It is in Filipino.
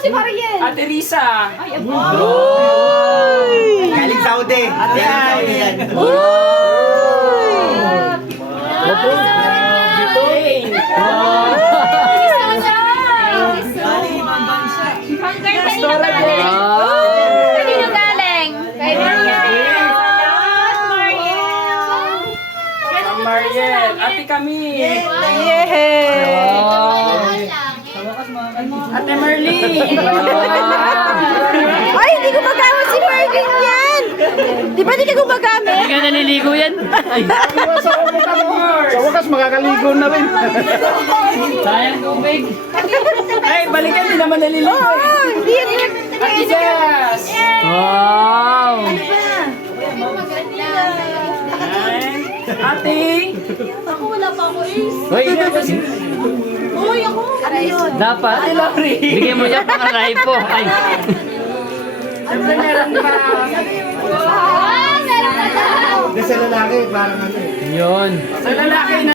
si Mariel. Ate Risa. Ay, Galing Saudi. Ate Ay. yan. Galing ibang bansa. Kanino galing? Kay Mariel. Ang Mariel. Ate Camille. Ate Merly. Ay, hindi gumagamit si Merlin yan. Di ba di ka gumagamit? Hindi ka naliligo yan. Sa wakas, makakaligo na rin. Sayang tubig. Ay, balikan din naman naliligo. Oh, hindi yan. Ate Jess. Wow. Ate. Ako wala pa ako eh. Uy, Uy, ako. Ano yun? dapat. Bigyan mo niya pangaray po. Ay. Siyempre meron pa. Ah, meron pa daw. Sa lalaki, parang ano eh. Yun. Sa lalaki na